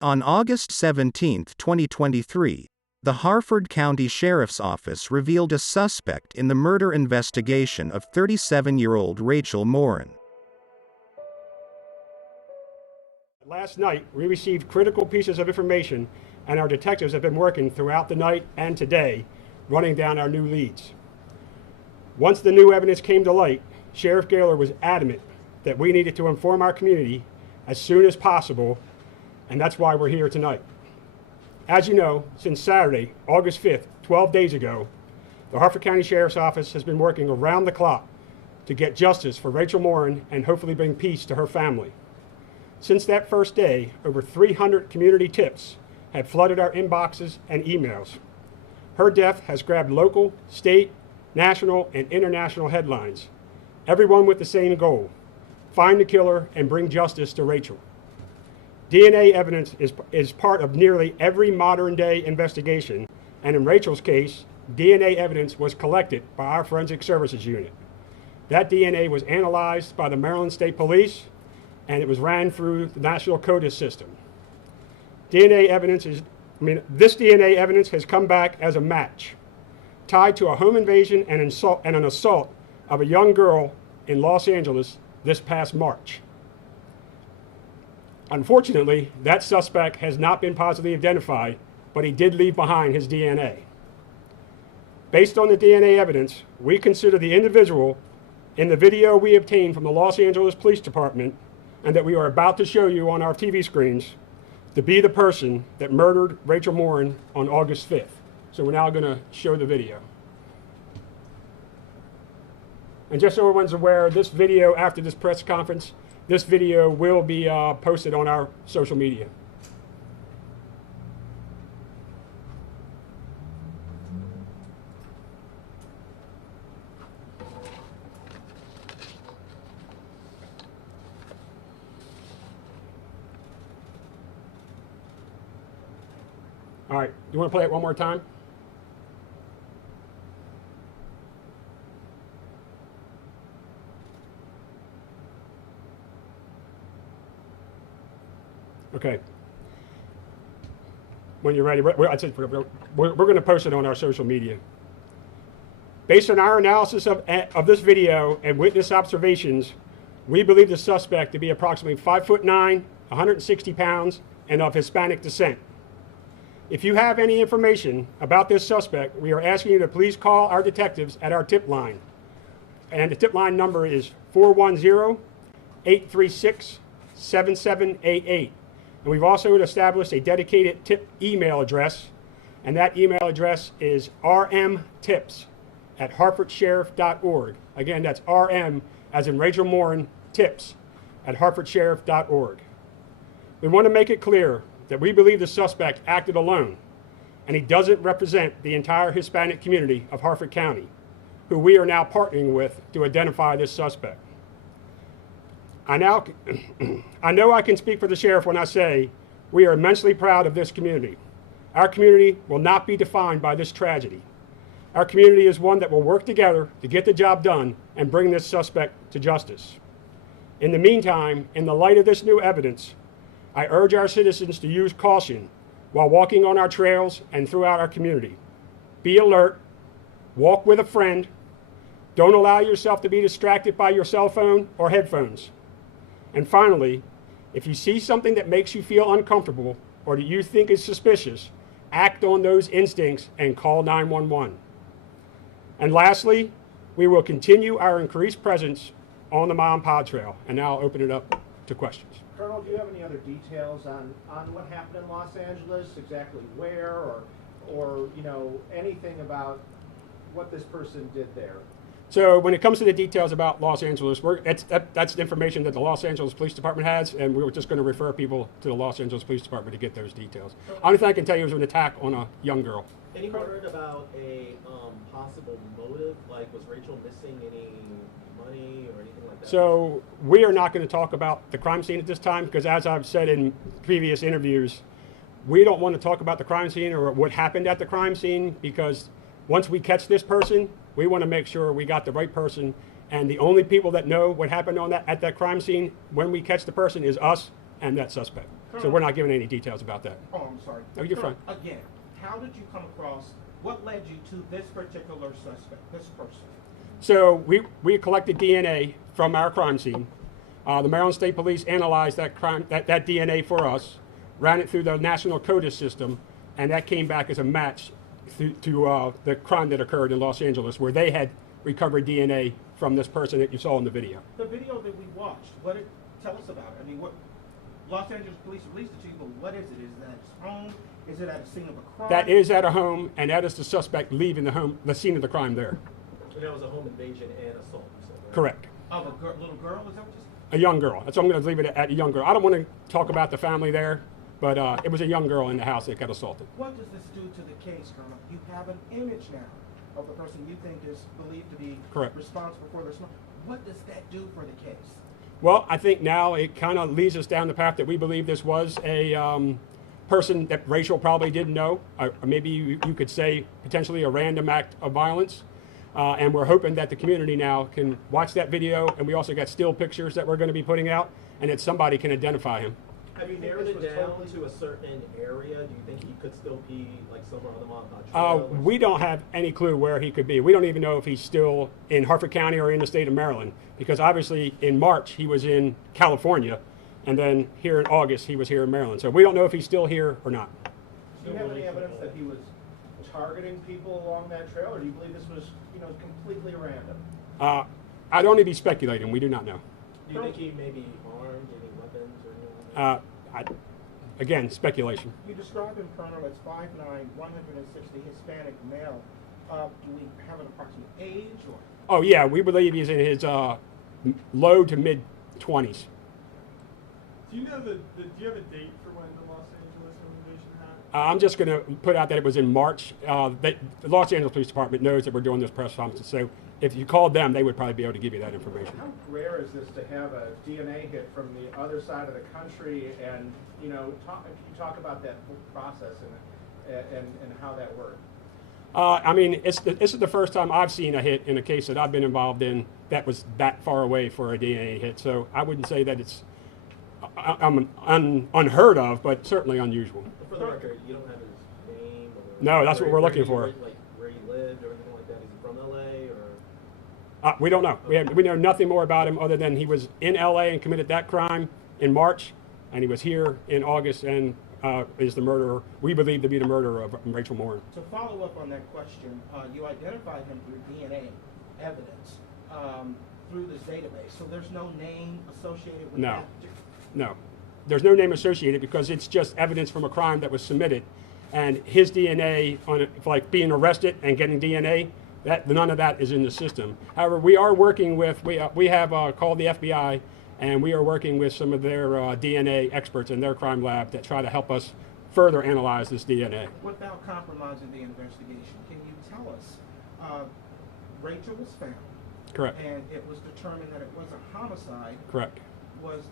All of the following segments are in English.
On August 17, 2023, the Harford County Sheriff's Office revealed a suspect in the murder investigation of 37-year-old Rachel Morin. Last night, we received critical pieces of information, and our detectives have been working throughout the night and today, running down our new leads. Once the new evidence came to light, Sheriff Gaylor was adamant that we needed to inform our community as soon as possible, and that's why we're here tonight. As you know, since Saturday, August 5th, 12 days ago, the Harford County Sheriff's Office has been working around the clock to get justice for Rachel Morin and hopefully bring peace to her family. Since that first day, over 300 community tips have flooded our inboxes and emails. Her death has grabbed local, state, national, and international headlines, everyone with the same goal: find the killer and bring justice to Rachel. DNA evidence is part of nearly every modern-day investigation, and in Rachel's case, DNA evidence was collected by our Forensic Services Unit. That DNA was analyzed by the Maryland State Police, and it was ran through the National CODIS system. This DNA evidence has come back as a match, tied to a home invasion and an assault of a young girl in Los Angeles this past March. Unfortunately, that suspect has not been positively identified, but he did leave behind his DNA. Based on the DNA evidence, we consider the individual in the video we obtained from the Los Angeles Police Department and that we are about to show you on our TV screens to be the person that murdered Rachel Morin on August 5th. So we're now going to show the video. And just so everyone's aware, this video, after this press conference, this video will be posted on our social media. All right, you want to play it one more time? Okay. When you're ready, we're going to post it on our social media. Based on our analysis of this video and witness observations, we believe the suspect to be approximately 5'9", 160 pounds, and of Hispanic descent. If you have any information about this suspect, we are asking you to please call our detectives at our tip line. And the tip line number is 410-836-7788. And we've also established a dedicated tip email address, and that email address is rmtips@harfordsheriff.org. Again, that's RM, as in Rachel Morin, tips @harfordsheriff.org. We want to make it clear that we believe the suspect acted alone, and he doesn't represent the entire Hispanic community of Harford County, who we are now partnering with to identify this suspect. I know I can speak for the sheriff when I say we are immensely proud of this community. Our community will not be defined by this tragedy. Our community is one that will work together to get the job done and bring this suspect to justice. In the meantime, in the light of this new evidence, I urge our citizens to use caution while walking on our trails and throughout our community. Be alert, walk with a friend, don't allow yourself to be distracted by your cell phone or headphones. And finally, if you see something that makes you feel uncomfortable or that you think is suspicious, act on those instincts and call 911. And lastly, we will continue our increased presence on the Mile Pod Trail. And now I'll open it up to questions. Colonel, do you have any other details on what happened in Los Angeles, exactly where, or anything about what this person did there? So when it comes to the details about Los Angeles, that's the information that the Los Angeles Police Department has, and we were just going to refer people to the Los Angeles Police Department to get those details. Okay. Only thing I can tell you is an attack on a young girl. Any word about a possible motive? Like, was Rachel missing any money or anything like that? So we are not going to talk about the crime scene at this time because, as I've said in previous interviews, we don't want to talk about the crime scene or what happened at the crime scene because once we catch this person, we want to make sure we got the right person. And the only people that know what happened at that crime scene when we catch the person is us and that suspect. So we're not giving any details about that. Oh, I'm sorry. Oh, you're fine. Again, how did you come across, what led you to this particular suspect, this person? So we collected DNA from our crime scene. The Maryland State Police analyzed that DNA for us, ran it through the National CODIS system, and that came back as a match to the crime that occurred in Los Angeles, where they had recovered DNA from this person that you saw in the video. The video that we watched, tell us about it. I mean, what Los Angeles Police released it to you, but what is it? Is it at his home? Is it at a scene of a crime? That is at a home, and that is the suspect leaving the scene of the crime there. So that was a home invasion and assault, you said, right? Correct. Of a little girl, is that what you said? A young girl. So I'm going to leave it at a young girl. I don't want to talk about the family there, but it was a young girl in the house that got assaulted. What does this do to the case, Colonel? You have an image now of the person you think is believed to be Correct. responsible for this. What does that do for the case? Well, I think now it kind of leads us down the path that we believe this was a person that Rachel probably didn't know, or maybe you could say potentially a random act of violence. And we're hoping that the community now can watch that video, and we also got still pictures that we're going to be putting out, and that somebody can identify him. Have you narrowed it down to a certain area? Do you think he could still be like somewhere on the Montauk Trail? We don't have any clue where he could be. We don't even know if he's still in Harford County or in the state of Maryland, because obviously in March he was in California, and then here in August he was here in Maryland. So we don't know if he's still here or not. Do you have any evidence that he was targeting people along that trail, or do you believe this was, completely random? I'd only be speculating. We do not know. Do you think he may be armed, any weapons or anything? Again, speculation. You described him, Colonel, as 5'9", 160, Hispanic male. Do we have an approximate age? Or? Oh, yeah, we believe he's in his low to mid 20s. Do you know do you have a date for when the Los Angeles invasion happened? I'm just going to put out that it was in March. The Los Angeles Police Department knows that we're doing this press conference, so if you called them, they would probably be able to give you that information. How rare is this to have a DNA hit from the other side of the country, and can you talk about that whole process and how that worked? I mean, this is the first time I've seen a hit in a case that I've been involved in that was that far away for a DNA hit. So I wouldn't say that it's unheard of, but certainly unusual. But for the record, you don't have his name? Or No, that's what we're looking for. Like where he lived or anything like that? Is he from LA or? We don't know. We know nothing more about him other than he was in LA and committed that crime in March, and he was here in August and is the murderer, we believe to be the murderer of Rachel Morin. To follow up on that question, you identified him through DNA evidence through this database. So there's no name associated with that? No. There's no name associated because it's just evidence from a crime that was submitted. And his DNA, like being arrested and getting DNA, none of that is in the system. However, we are working with, we have called the FBI, and we are working with some of their DNA experts in their crime lab that try to help us further analyze this DNA. Without compromising the investigation, can you tell us, Rachel was found. Correct. And it was determined that it was a homicide. Correct. Was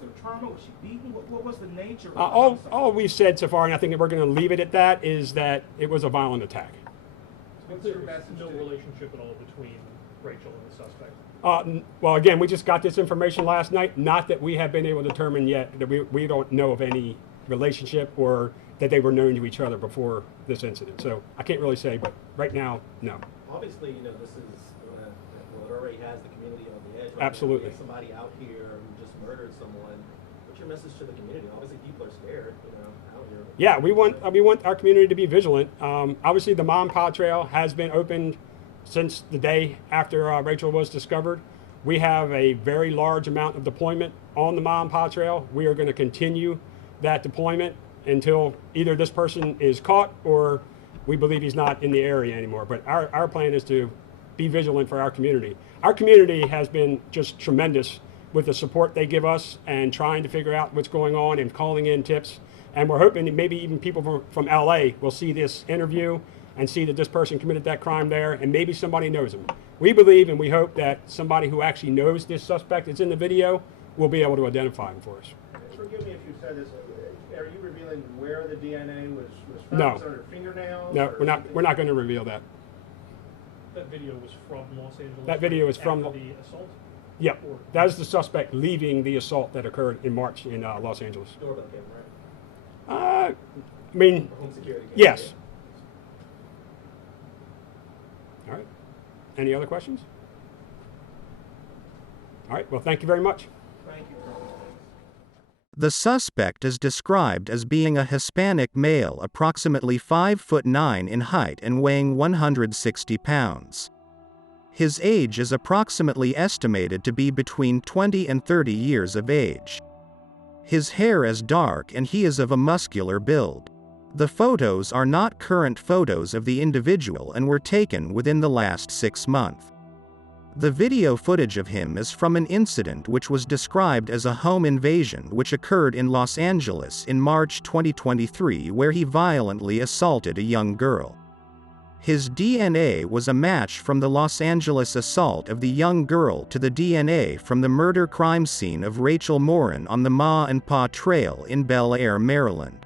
there trauma? Was she beaten? What was the nature of the homicide? All we've said so far, and I think that we're going to leave it at that, is that it was a violent attack. What's your message? No relationship at all between Rachel and the suspect? Well, again, we just got this information last night. Not that we have been able to determine yet that we don't know of any relationship or that they were known to each other before this incident. So I can't really say, but right now, no. Obviously, this is it already has the community on the edge. Right? Absolutely. Now, somebody out here who just murdered someone. What's your message to the community? Obviously, people are scared, out here. Yeah, we want our community to be vigilant. Obviously, the Mom Pa Trail has been opened since the day after Rachel was discovered. We have a very large amount of deployment on the Mom Pa Trail. We are going to continue that deployment until either this person is caught or we believe he's not in the area anymore. But our plan is to be vigilant for our community. Our community has been just tremendous with the support they give us and trying to figure out what's going on and calling in tips. And we're hoping that maybe even people from LA will see this interview and see that this person committed that crime there, and maybe somebody knows him. We believe and we hope that somebody who actually knows this suspect that's in the video will be able to identify him for us. Forgive me if you said this. Are you revealing where the DNA was found? No. Was it under fingernails? No, we're not going to reveal that. That video was from Los Angeles. That video is from after the assault. Yep, that is the suspect leaving the assault that occurred in March in Los Angeles. Doorbell camera, right? I mean, Home security camera. yes. All right. Any other questions? All right, well, thank you very much. Thank you. The suspect is described as being a Hispanic male approximately 5'9" in height and weighing 160 pounds. His age is approximately estimated to be between 20 and 30 years of age. His hair is dark and he is of a muscular build. The photos are not current photos of the individual and were taken within the last 6 months. The video footage of him is from an incident which was described as a home invasion which occurred in Los Angeles in March 2023 where he violently assaulted a young girl. His DNA was a match from the Los Angeles assault of the young girl to the DNA from the murder crime scene of Rachel Morin on the Ma and Pa Trail in Bel Air, Maryland.